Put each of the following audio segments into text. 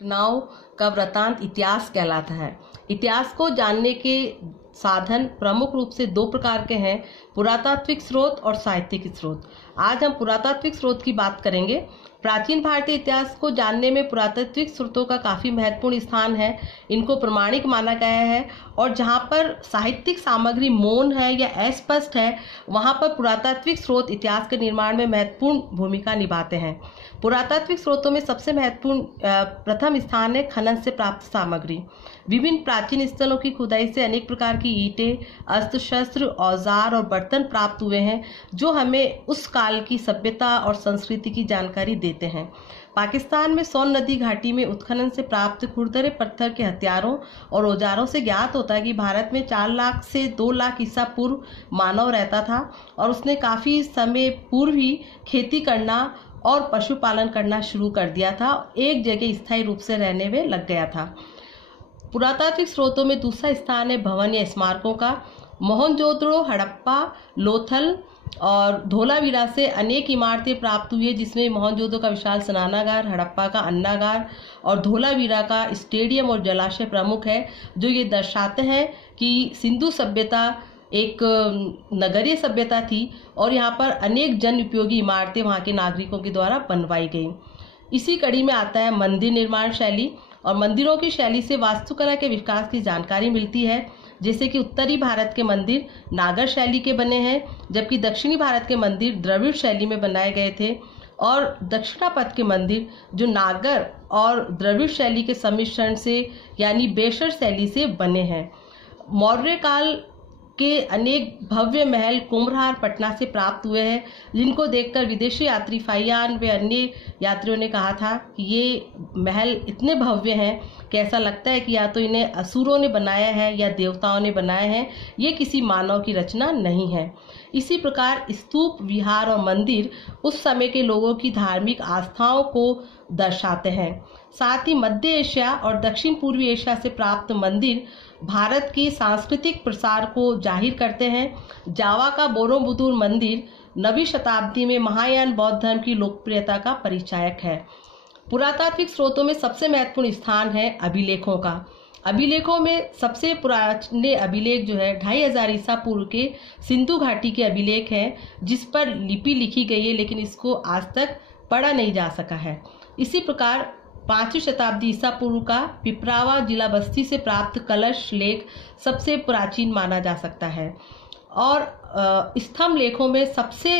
घटनाओं का वृत्तांत इतिहास कहलाता है। इतिहास को जानने के साधन प्रमुख रूप से दो प्रकार के हैं, पुरातात्विक स्रोत और साहित्यिक स्रोत। आज हम पुरातात्विक स्रोत की बात करेंगे। प्राचीन भारतीय इतिहास को जानने में पुरातात्विक स्रोतों का काफ़ी महत्वपूर्ण स्थान है। इनको प्रमाणिक माना गया है और जहाँ पर साहित्यिक सामग्री मौन है या अस्पष्ट है, वहाँ पर पुरातात्विक स्रोत इतिहास के निर्माण में महत्वपूर्ण भूमिका निभाते हैं। पुरातात्विक स्रोतों में सबसे महत्वपूर्ण प्रथम स्थान है खनन से प्राप्त सामग्री। विभिन्न प्राचीन स्थलों की खुदाई से अनेक प्रकार की ईंटें, अस्त्र शस्त्र, औजार और बर्तन प्राप्त हुए हैं, जो हमें उस काल की सभ्यता और संस्कृति की जानकारी देते हैं। पाकिस्तान में सोन नदी घाटी में उत्खनन से प्राप्त खुरदरे पत्थर के हथियारों और औजारों से ज्ञात होता है कि भारत में 4 लाख से 2 लाख ईसा पूर्व मानव रहता था और उसने काफ़ी समय पूर्व ही खेती करना और पशुपालन करना शुरू कर दिया था। एक जगह स्थायी रूप से रहने में लग गया था। पुरातात्विक स्रोतों में दूसरा स्थान है भवन या स्मारकों का। मोहनजोदड़ो, हड़प्पा, लोथल और धोलावीरा से अनेक इमारतें प्राप्त हुई है, जिसमें मोहनजोदड़ो का विशाल स्नानागार, हड़प्पा का अन्नागार और धोलावीरा का स्टेडियम और जलाशय प्रमुख है, जो ये दर्शाते हैं कि सिंधु सभ्यता एक नगरीय सभ्यता थी और यहाँ पर अनेक जन उपयोगी इमारतें वहाँ के नागरिकों के द्वारा बनवाई गई। इसी कड़ी में आता है मंदिर निर्माण शैली, और मंदिरों की शैली से वास्तुकला के विकास की जानकारी मिलती है। जैसे कि उत्तरी भारत के मंदिर नागर शैली के बने हैं, जबकि दक्षिणी भारत के मंदिर द्रविड़ शैली में बनाए गए थे, और दक्षिणापथ के मंदिर जो नागर और द्रविड़ शैली के सम्मिश्रण से यानी बेशर शैली से बने हैं। मौर्य काल के अनेक भव्य महल कुम्भलहार पटना से प्राप्त हुए हैं, जिनको देखकर विदेशी यात्री फाहियान व अन्य यात्रियों ने कहा था कि ये महल इतने भव्य हैं कि ऐसा लगता है कि या तो इन्हें असुरों ने बनाया है या देवताओं ने बनाए हैं, ये किसी मानव की रचना नहीं है। इसी प्रकार स्तूप, विहार और मंदिर उस समय के लोगों की धार्मिक आस्थाओं को दर्शाते हैं। साथ ही मध्य एशिया और दक्षिण पूर्वी एशिया से प्राप्त मंदिर भारत की सांस्कृतिक प्रसार को जाहिर करते हैं। जावा का बोरोबुदुर मंदिर 9वीं शताब्दी में महायान बौद्ध धर्म की लोकप्रियता का परिचायक है। पुरातात्विक स्रोतों में सबसे महत्वपूर्ण स्थान है अभिलेखों का। अभिलेखों में सबसे पुराने अभिलेख जो है 2500 ईसा पूर्व के सिंधु घाटी के अभिलेख हैं, जिस पर लिपि लिखी गई है, लेकिन इसको आज तक पढ़ा नहीं जा सका है। इसी प्रकार 5वीं शताब्दी ईसा पूर्व का पिपरावा जिला बस्ती से प्राप्त कलश लेख सबसे प्राचीन माना जा सकता है। और स्तंभ लेखों में सबसे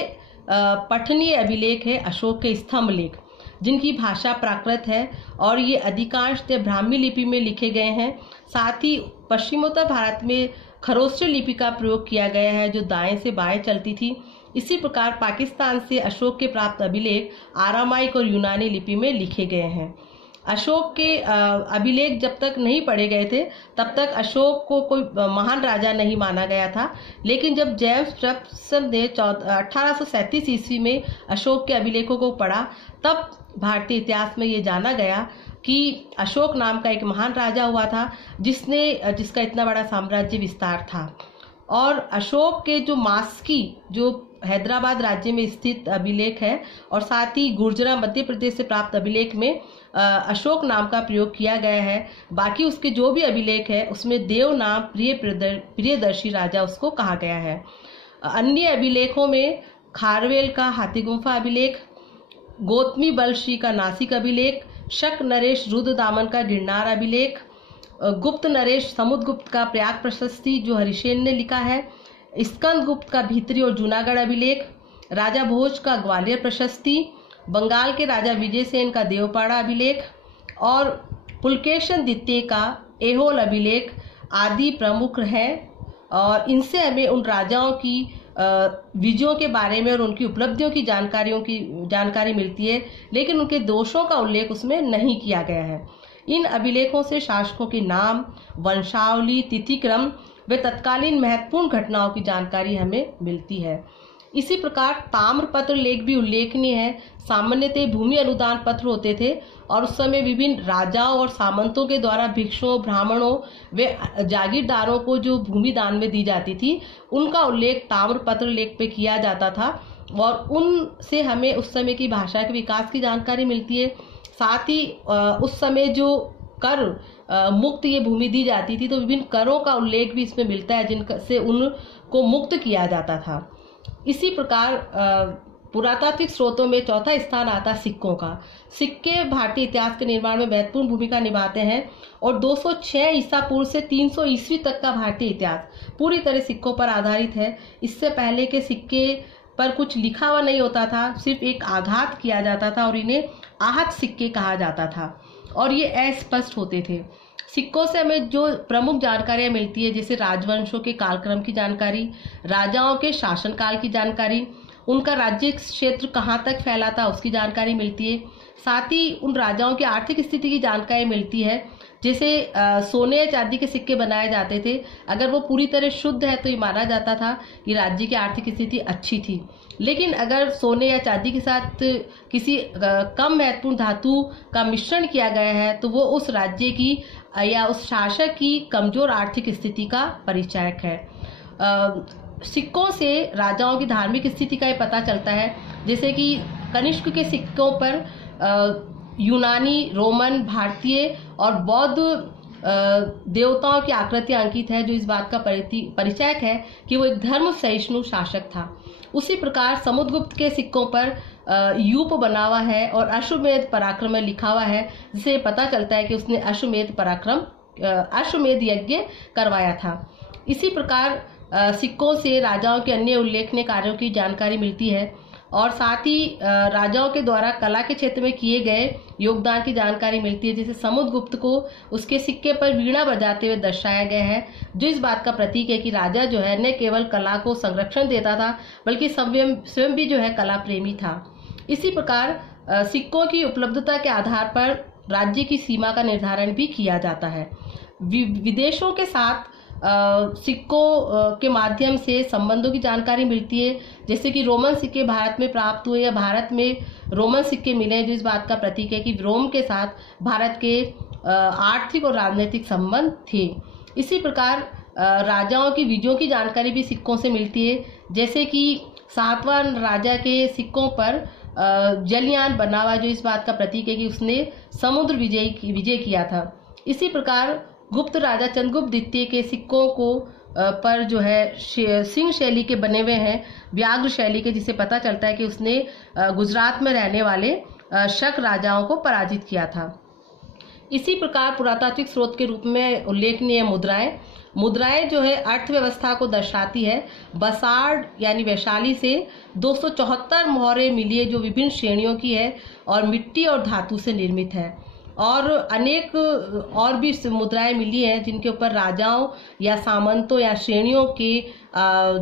पठनीय अभिलेख है अशोक के स्तंभ लेख, जिनकी भाषा प्राकृत है और ये अधिकांशतः ब्राह्मी लिपि में लिखे गए हैं। साथ ही पश्चिमोत्तर भारत में खरोष्ट लिपि का प्रयोग किया गया है, जो दाएं से बाएं चलती थी। इसी प्रकार पाकिस्तान से अशोक के प्राप्त अभिलेख आरामाइक और यूनानी लिपि में लिखे गए हैं। अशोक के अभिलेख जब तक नहीं पढ़े गए थे, तब तक अशोक को कोई महान राजा नहीं माना गया था, लेकिन जब जेम्स ट्रप्सन ने 1837 ईस्वी में अशोक के अभिलेखों को पढ़ा, तब भारतीय इतिहास में ये जाना गया कि अशोक नाम का एक महान राजा हुआ था, जिसका इतना बड़ा साम्राज्य विस्तार था। और अशोक के जो मास्की, जो हैदराबाद राज्य में स्थित अभिलेख है, और साथ ही गुर्जरा मध्य प्रदेश से प्राप्त अभिलेख में अशोक नाम का प्रयोग किया गया है। बाकी उसके जो भी अभिलेख है उसमें देव नाम प्रियदर्शी राजा उसको कहा गया है। अन्य अभिलेखों में खारवेल का हाथी गुम्फा अभिलेख, गौतमी बलश्री का नासिक अभिलेख, शक नरेश रुद्र दामन का गिरनार अभिलेख, गुप्त नरेश समुद्रगुप्त का प्रयाग प्रशस्ति जो हरिसेन ने लिखा है, स्कंद गुप्त का भीतरी और जूनागढ़ अभिलेख, राजा भोज का ग्वालियर प्रशस्ति, बंगाल के राजा विजय सेन का देवपाड़ा अभिलेख और पुलकेशन द्वितीय का ऐहोल अभिलेख आदि प्रमुख है। और इनसे हमें उन राजाओं की विजयों के बारे में और उनकी उपलब्धियों की जानकारी मिलती है, लेकिन उनके दोषों का उल्लेख उसमें नहीं किया गया है। इन अभिलेखों से शासकों के नाम, वंशावली, तिथिक्रम व तत्कालीन महत्वपूर्ण घटनाओं की जानकारी हमें मिलती है। इसी प्रकार ताम्रपत्र लेख भी उल्लेखनीय है। सामान्यतः भूमि अनुदान पत्र होते थे और उस समय विभिन्न राजाओं और सामंतों के द्वारा भिक्षुओं, ब्राह्मणों व जागीरदारों को जो भूमि दान में दी जाती थी, उनका उल्लेख ताम्रपत्र लेख पे किया जाता था और उनसे हमें उस समय की भाषा के विकास की जानकारी मिलती है। साथ ही उस समय जो कर मुक्त ये भूमि दी जाती थी, तो विभिन्न करों का उल्लेख भी इसमें मिलता है जिनसे उनको मुक्त किया जाता था। इसी प्रकार पुरातात्विक स्रोतों में चौथा स्थान आता है सिक्कों का। सिक्के भारतीय इतिहास के निर्माण में महत्वपूर्ण भूमिका निभाते हैं और 206 ईसा पूर्व से 300 ईस्वी तक का भारतीय इतिहास पूरी तरह सिक्कों पर आधारित है। इससे पहले के सिक्के पर कुछ लिखा हुआ नहीं होता था, सिर्फ एक आघात किया जाता था और इन्हें आहत सिक्के कहा जाता था और ये अस्पष्ट होते थे। सिक्कों से हमें जो प्रमुख जानकारियां मिलती है, जैसे राजवंशों के कालक्रम की जानकारी, राजाओं के शासनकाल की जानकारी, उनका राज्य क्षेत्र कहाँ तक फैला था उसकी जानकारी मिलती है। साथ ही उन राजाओं की आर्थिक स्थिति की जानकारी मिलती है। जैसे सोने या चांदी के सिक्के बनाए जाते थे, अगर वो पूरी तरह शुद्ध है तो ये माना जाता था कि राज्य की आर्थिक स्थिति अच्छी थी। लेकिन अगर सोने या चांदी के साथ किसी कम महत्वपूर्ण धातु का मिश्रण किया गया है तो वो उस राज्य की या उस शासक की कमजोर आर्थिक स्थिति का परिचायक है। सिक्कों से राजाओं की धार्मिक स्थिति का ये पता चलता है, जैसे कि कनिष्क के सिक्कों पर यूनानी, रोमन, भारतीय और बौद्ध देवताओं की आकृतियां अंकित है, जो इस बात का परिचायक है कि वो एक धर्म सहिष्णु शासक था। उसी प्रकार समुद्रगुप्त के सिक्कों पर यूप बना हुआ है और अश्वमेध पराक्रम में लिखा हुआ है, जिससे पता चलता है कि उसने अश्वमेध यज्ञ करवाया था। इसी प्रकार सिक्कों से राजाओं के अन्य उल्लेखनीय कार्यों की जानकारी मिलती है और साथ ही राजाओं के द्वारा कला के क्षेत्र में किए गए योगदान की जानकारी मिलती है। जैसे समुद्रगुप्त को उसके सिक्के पर वीणा बजाते हुए दर्शाया गया है, जो इस बात का प्रतीक है कि राजा जो है न केवल कला को संरक्षण देता था बल्कि स्वयं भी जो है कला प्रेमी था। इसी प्रकार सिक्कों की उपलब्धता के आधार पर राज्य की सीमा का निर्धारण भी किया जाता है। विदेशों के साथ सिक्कों के माध्यम से संबंधों की जानकारी मिलती है, जैसे कि रोमन सिक्के भारत में प्राप्त हुए या भारत में रोमन सिक्के मिले, जो इस बात का प्रतीक है कि रोम के साथ भारत के आर्थिक और राजनीतिक संबंध थे। इसी प्रकार राजाओं की विजयों की जानकारी भी सिक्कों से मिलती है, जैसे कि सातवां राजा के सिक्कों पर जलयान बना हुआ, जो इस बात का प्रतीक है कि उसने समुद्र विजय किया था। इसी प्रकार गुप्त राजा चंद्रगुप्त द्वितीय के सिक्कों को पर जो है सिंह शैली के बने हुए हैं, व्याघ्र शैली के, जिससे पता चलता है कि उसने गुजरात में रहने वाले शक राजाओं को पराजित किया था। इसी प्रकार पुरातात्विक स्रोत के रूप में उल्लेखनीय मुद्राएं जो है अर्थव्यवस्था को दर्शाती है। बसाड़ यानी वैशाली से 274 मोहरें मिली है, जो विभिन्न श्रेणियों की है और मिट्टी और धातु से निर्मित है। और अनेक और भी मुद्राएं मिली हैं जिनके ऊपर राजाओं या सामंतों या श्रेणियों के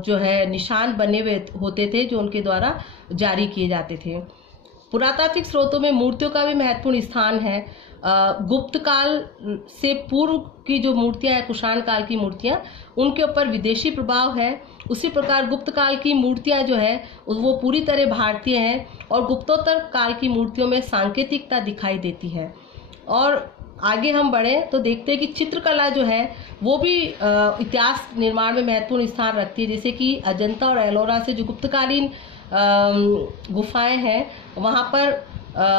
जो है निशान बने हुए होते थे, जो उनके द्वारा जारी किए जाते थे। पुरातात्विक स्रोतों में मूर्तियों का भी महत्वपूर्ण स्थान है। गुप्त काल से पूर्व की जो मूर्तियां हैं, कुषाण काल की मूर्तियां, उनके ऊपर विदेशी प्रभाव है। उसी प्रकार गुप्त काल की मूर्तियां जो है वो पूरी तरह भारतीय हैं और गुप्तोत्तर काल की मूर्तियों में सांकेतिकता दिखाई देती है। और आगे हम बढ़े तो देखते हैं कि चित्रकला जो है वो भी इतिहास निर्माण में महत्वपूर्ण स्थान रखती है। जैसे कि अजंता और एलोरा से जो गुप्तकालीन गुफाएं हैं, वहां पर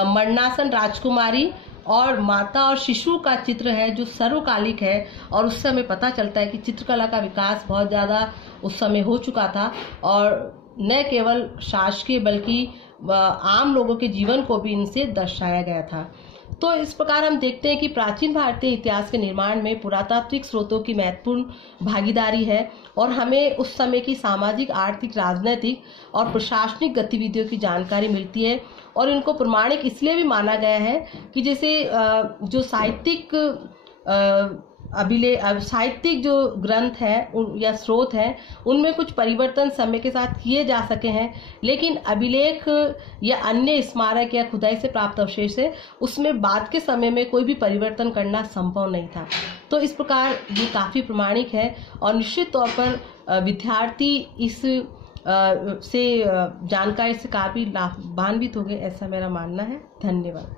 मरणासन राजकुमारी और माता और शिशु का चित्र है जो सर्वकालिक है और उससे हमें पता चलता है कि चित्रकला का विकास बहुत ज़्यादा उस समय हो चुका था और न केवल शासकीय बल्कि आम लोगों के जीवन को भी इनसे दर्शाया गया था। तो इस प्रकार हम देखते हैं कि प्राचीन भारतीय इतिहास के निर्माण में पुरातात्विक स्रोतों की महत्वपूर्ण भागीदारी है और हमें उस समय की सामाजिक, आर्थिक, राजनीतिक और प्रशासनिक गतिविधियों की जानकारी मिलती है। और इनको प्रमाणिक इसलिए भी माना गया है कि जैसे जो साहित्यिक जो ग्रंथ हैं या स्रोत हैं, उनमें कुछ परिवर्तन समय के साथ किए जा सके हैं, लेकिन अभिलेख या अन्य स्मारक या खुदाई से प्राप्त अवशेष है उसमें बाद के समय में कोई भी परिवर्तन करना संभव नहीं था। तो इस प्रकार ये काफ़ी प्रमाणिक है और निश्चित तौर पर विद्यार्थी इस से जानकारी से काफ़ी लाभान्वित हो गए, ऐसा मेरा मानना है। धन्यवाद।